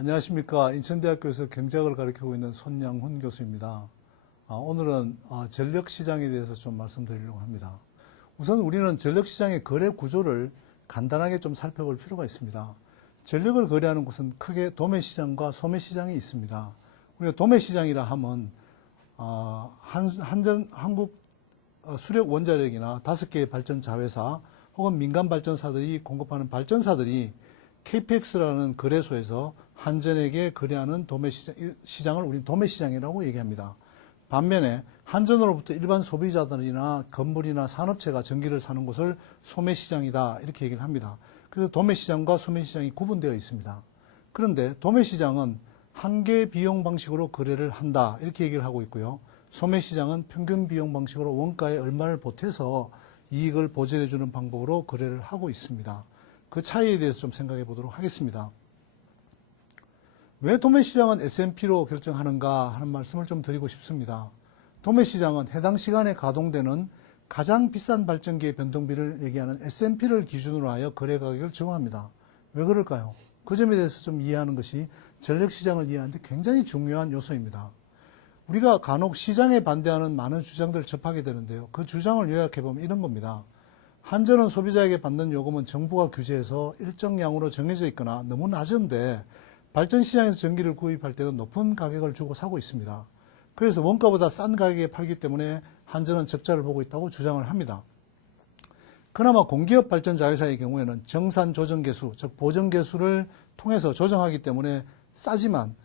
안녕하십니까. 인천대학교에서 경제학을 가르치고 있는 손양훈 교수입니다. 오늘은 전력시장에 대해서 좀 말씀드리려고 합니다. 우선 우리는 전력시장의 거래 구조를 간단하게 좀 살펴볼 필요가 있습니다. 전력을 거래하는 곳은 크게 도매시장과 소매시장이 있습니다. 우리가 도매시장이라 하면 한국 수력 원자력이나 5개의 발전 자회사 혹은 민간 발전사들이 공급하는 발전사들이 KPX라는 거래소에서 한전에게 거래하는 도매시장을 우리는 도매시장이라고 얘기합니다. 반면에 한전으로부터 일반 소비자들이나 건물이나 산업체가 전기를 사는 곳을 소매시장이다 이렇게 얘기를 합니다. 그래서 도매시장과 소매시장이 구분되어 있습니다. 그런데 도매시장은 한계 비용 방식으로 거래를 한다 이렇게 얘기를 하고 있고요. 소매시장은 평균 비용 방식으로 원가에 얼마를 보태서 이익을 보전해 주는 방법으로 거래를 하고 있습니다. 그 차이에 대해서 좀 생각해 보도록 하겠습니다. 왜 도매시장은 S&P로 결정하는가 하는 말씀을 좀 드리고 싶습니다. 도매시장은 해당 시간에 가동되는 가장 비싼 발전기의 변동비를 얘기하는 S&P를 기준으로 하여 거래 가격을 정합니다. 왜 그럴까요? 그 점에 대해서 좀 이해하는 것이 전력시장을 이해하는 데 굉장히 중요한 요소입니다. 우리가 간혹 시장에 반대하는 많은 주장들을 접하게 되는데요. 그 주장을 요약해보면 이런 겁니다. 한전은 소비자에게 받는 요금은 정부가 규제해서 일정 양으로 정해져 있거나 너무 낮은데 발전시장에서 전기를 구입할 때는 높은 가격을 주고 사고 있습니다. 그래서 원가보다 싼 가격에 팔기 때문에 한전은 적자를 보고 있다고 주장을 합니다. 그나마 공기업 발전 자회사의 경우에는 정산 조정 계수, 즉 보정 계수를 통해서 조정하기 때문에 싸지만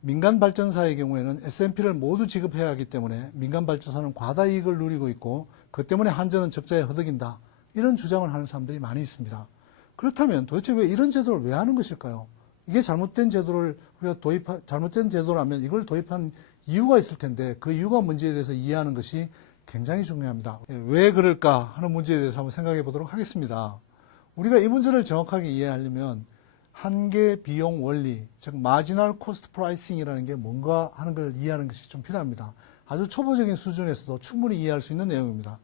민간 발전사의 경우에는 S&P를 모두 지급해야 하기 때문에 민간 발전사는 과다 이익을 누리고 있고 그 때문에 한전은 적자에 허덕인다. 이런 주장을 하는 사람들이 많이 있습니다. 그렇다면 도대체 왜 이런 제도를 왜 하는 것일까요? 이게 잘못된 제도를 우리가 잘못된 제도라면 이걸 도입한 이유가 있을 텐데 그 이유가 뭔지에 대해서 이해하는 것이 굉장히 중요합니다. 왜 그럴까 하는 문제에 대해서 한번 생각해 보도록 하겠습니다. 우리가 이 문제를 정확하게 이해하려면 한계 비용 원리, 즉 마지널 코스트 프라이싱이라는 게 뭔가 하는 걸 이해하는 것이 좀 필요합니다. 아주 초보적인 수준에서도 충분히 이해할 수 있는 내용입니다.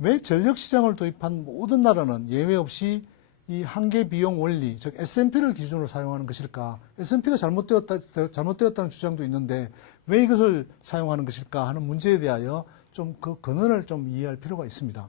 왜 전력시장을 도입한 모든 나라는 예외 없이 이 한계 비용 원리, 즉 S&P를 기준으로 사용하는 것일까? S&P가 잘못되었다는 주장도 있는데 왜 이것을 사용하는 것일까 하는 문제에 대하여 좀 그 근원을 좀 이해할 필요가 있습니다.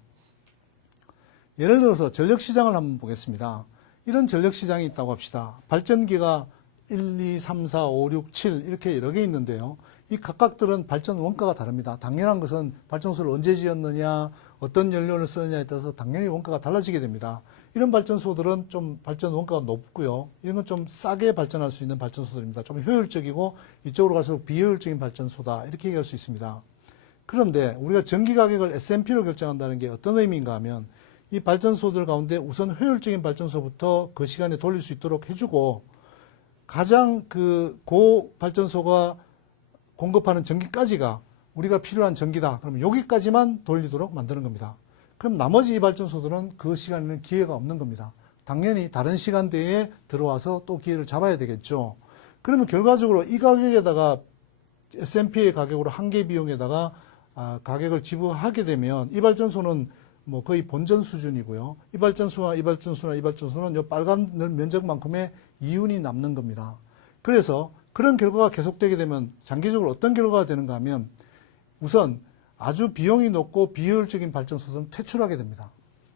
예를 들어서 전력시장을 한번 보겠습니다. 이런 전력시장이 있다고 합시다. 발전기가 1, 2, 3, 4, 5, 6, 7 이렇게 여러 개 있는데요. 이 각각들은 발전 원가가 다릅니다. 당연한 것은 발전소를 언제 지었느냐, 어떤 연료를 쓰느냐에 따라서 당연히 원가가 달라지게 됩니다. 이런 발전소들은 좀 발전 원가가 높고요. 이런 건 좀 싸게 발전할 수 있는 발전소들입니다. 좀 효율적이고 이쪽으로 갈수록 비효율적인 발전소다 이렇게 얘기할 수 있습니다. 그런데 우리가 전기 가격을 S&P로 결정한다는 게 어떤 의미인가 하면 이 발전소들 가운데 우선 효율적인 발전소부터 그 시간에 돌릴 수 있도록 해주고 가장 고 발전소가 공급하는 전기까지가 우리가 필요한 전기다. 그러면 여기까지만 돌리도록 만드는 겁니다. 그럼 나머지 이 발전소들은 그 시간에는 기회가 없는 겁니다. 당연히 다른 시간대에 들어와서 또 기회를 잡아야 되겠죠. 그러면 결과적으로 이 가격에다가 S&P의 가격으로 한계 비용에다가 가격을 지불하게 되면 이 발전소는 뭐 거의 본전 수준이고요. 이 발전소나 이 발전소나 이 발전소는 이 빨간 면적만큼의 이윤이 남는 겁니다. 그래서 그런 결과가 계속되게 되면 장기적으로 어떤 결과가 되는가 하면 우선 아주 비용이 높고 비효율적인 발전소들은 퇴출하게 됩니다.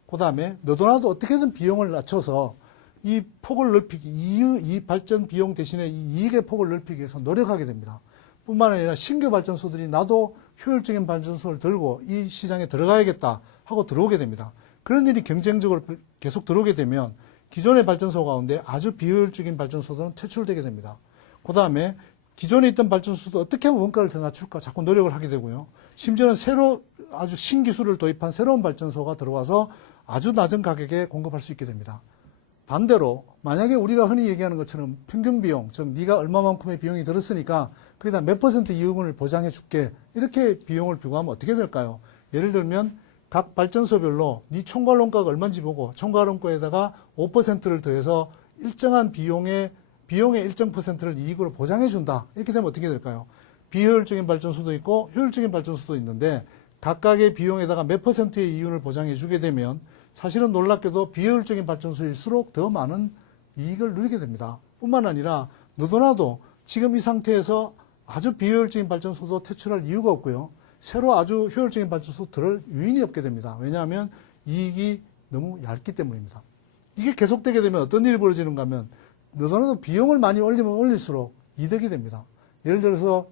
그 다음에 너도나도 어떻게든 비용을 낮춰서 이 폭을 넓히기, 이 발전 비용 대신에 이 이익의 폭을 넓히기 위해서 노력하게 됩니다. 뿐만 아니라 신규 발전소들이 나도 효율적인 발전소를 들고 이 시장에 들어가야겠다 하고 들어오게 됩니다. 그런 일이 경쟁적으로 계속 들어오게 되면 기존의 발전소 가운데 아주 비효율적인 발전소들은 퇴출되게 됩니다. 그 다음에 기존에 있던 발전소도 어떻게 하면 원가를 더 낮출까 자꾸 노력을 하게 되고요. 심지어는 새로 아주 신기술을 도입한 새로운 발전소가 들어와서 아주 낮은 가격에 공급할 수 있게 됩니다. 반대로 만약에 우리가 흔히 얘기하는 것처럼 평균 비용, 즉 네가 얼마만큼의 비용이 들었으니까 거기다 몇 % 이익을 보장해 줄게 이렇게 비용을 부과하면 어떻게 될까요? 예를 들면 각 발전소별로 네 총괄 원가가 얼마인지 보고 총괄 원가에다가 5%를 더해서 일정한 비용의 일정 %를 이익으로 보장해 준다. 이렇게 되면 어떻게 될까요? 비효율적인 발전소도 있고 효율적인 발전소도 있는데 각각의 비용에다가 몇 %의 이윤을 보장해 주게 되면 사실은 놀랍게도 비효율적인 발전소일수록 더 많은 이익을 누리게 됩니다. 뿐만 아니라 너도나도 지금 이 상태에서 아주 비효율적인 발전소도 퇴출할 이유가 없고요. 새로 아주 효율적인 발전소 들을 유인이 없게 됩니다. 왜냐하면 이익이 너무 얇기 때문입니다. 이게 계속되게 되면 어떤 일이 벌어지는가 하면 너도나도 비용을 많이 올리면 올릴수록 이득이 됩니다. 예를 들어서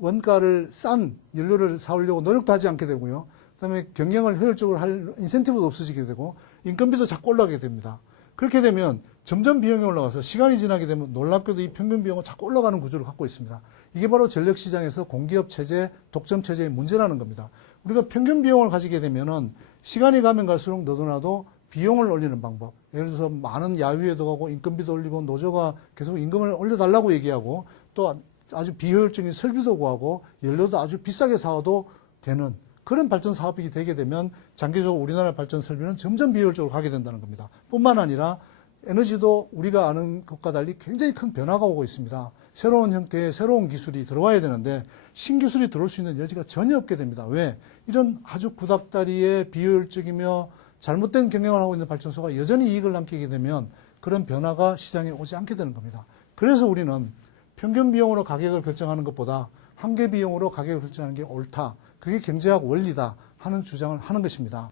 원가를 싼 연료를 사오려고 노력도 하지 않게 되고요. 그다음에 경영을 효율적으로 할 인센티브도 없어지게 되고 인건비도 자꾸 올라가게 됩니다. 그렇게 되면 점점 비용이 올라가서 시간이 지나게 되면 놀랍게도 이 평균 비용은 자꾸 올라가는 구조를 갖고 있습니다. 이게 바로 전력시장에서 공기업 체제, 독점 체제의 문제라는 겁니다. 우리가 평균 비용을 가지게 되면은 시간이 가면 갈수록 너도나도 비용을 올리는 방법. 예를 들어서 많은 야유회도 가고 인건비도 올리고 노조가 계속 임금을 올려달라고 얘기하고 또 아주 비효율적인 설비도 구하고 연료도 아주 비싸게 사와도 되는 그런 발전 사업이 되게 되면 장기적으로 우리나라 발전 설비는 점점 비효율적으로 가게 된다는 겁니다. 뿐만 아니라 에너지도 우리가 아는 것과 달리 굉장히 큰 변화가 오고 있습니다. 새로운 형태의 새로운 기술이 들어와야 되는데 신기술이 들어올 수 있는 여지가 전혀 없게 됩니다. 왜? 이런 아주 구닥다리의 비효율적이며 잘못된 경영을 하고 있는 발전소가 여전히 이익을 남기게 되면 그런 변화가 시장에 오지 않게 되는 겁니다. 그래서 우리는 평균 비용으로 가격을 결정하는 것보다 한계 비용으로 가격을 결정하는 게 옳다. 그게 경제학 원리다 하는 주장을 하는 것입니다.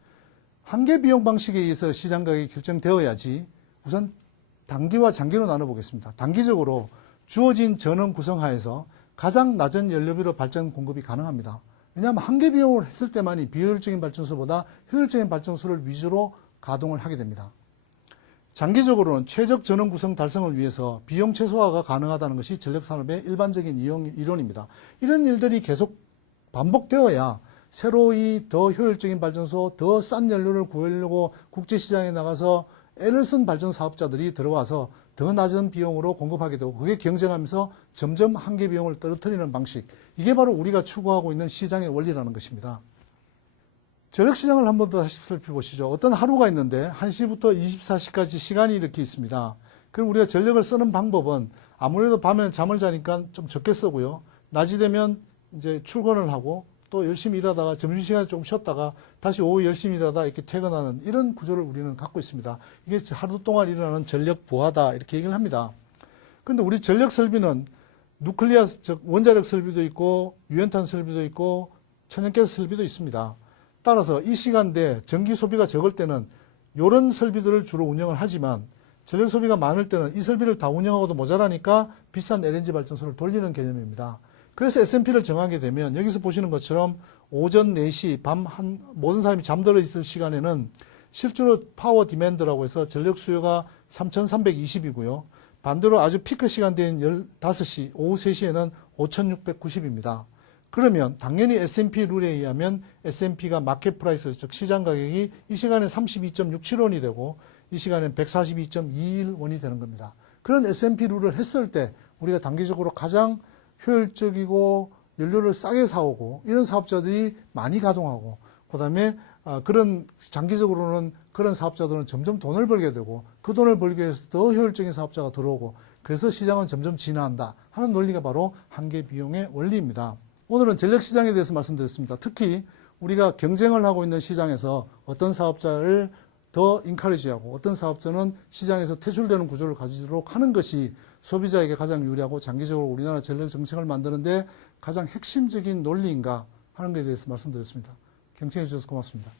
한계 비용 방식에 의해서 시장 가격이 결정되어야지 우선 단기와 장기로 나눠보겠습니다. 단기적으로 주어진 전원 구성하에서 가장 낮은 연료비로 발전 공급이 가능합니다. 왜냐하면 한계 비용을 했을 때만이 비효율적인 발전소보다 효율적인 발전소를 위주로 가동을 하게 됩니다. 장기적으로는 최적 전원 구성 달성을 위해서 비용 최소화가 가능하다는 것이 전력산업의 일반적인 이론입니다. 이런 일들이 계속 반복되어야 새로이 더 효율적인 발전소, 더 싼 연료를 구하려고 국제시장에 나가서 애를 쓴 발전 사업자들이 들어와서 더 낮은 비용으로 공급하게 되고 그게 경쟁하면서 점점 한계 비용을 떨어뜨리는 방식. 이게 바로 우리가 추구하고 있는 시장의 원리라는 것입니다. 전력시장을 한 번 더 다시 살펴보시죠. 어떤 하루가 있는데 1시부터 24시까지 시간이 이렇게 있습니다. 그럼 우리가 전력을 쓰는 방법은 아무래도 밤에는 잠을 자니까 좀 적게 쓰고요. 낮이 되면 이제 출근을 하고 또 열심히 일하다가 점심시간에 조금 쉬었다가 다시 오후 열심히 일하다 이렇게 퇴근하는 이런 구조를 우리는 갖고 있습니다. 이게 하루 동안 일어나는 전력 부하다 이렇게 얘기를 합니다. 그런데 우리 전력 설비는 누클리아, 즉 원자력 설비도 있고 유연탄 설비도 있고 천연가스 설비도 있습니다. 따라서 이 시간대 전기 소비가 적을 때는 이런 설비들을 주로 운영을 하지만 전력 소비가 많을 때는 이 설비를 다 운영하고도 모자라니까 비싼 LNG 발전소를 돌리는 개념입니다. 그래서 S&P를 정하게 되면 여기서 보시는 것처럼 오전 4시, 모든 사람이 잠들어 있을 시간에는 실제로 파워 디맨드라고 해서 전력 수요가 3,320이고요. 반대로 아주 피크 시간대인 15시, 오후 3시에는 5,690입니다. 그러면 당연히 S&P 룰에 의하면 S&P가 마켓 프라이스, 즉 시장 가격이 이 시간에 32.67원이 되고 이 시간에 142.21원이 되는 겁니다. 그런 S&P 룰을 했을 때 우리가 단기적으로 가장 효율적이고 연료를 싸게 사오고 이런 사업자들이 많이 가동하고 그다음에 그런 장기적으로는 그런 사업자들은 점점 돈을 벌게 되고 그 돈을 벌기 위해서 더 효율적인 사업자가 들어오고 그래서 시장은 점점 진화한다 하는 논리가 바로 한계 비용의 원리입니다. 오늘은 전력시장에 대해서 말씀드렸습니다. 특히 우리가 경쟁을 하고 있는 시장에서 어떤 사업자를 더 인카리지하고 어떤 사업자는 시장에서 퇴출되는 구조를 가지도록 하는 것이 소비자에게 가장 유리하고 장기적으로 우리나라 전력 정책을 만드는데 가장 핵심적인 논리인가 하는 것에 대해서 말씀드렸습니다. 경청해 주셔서 고맙습니다.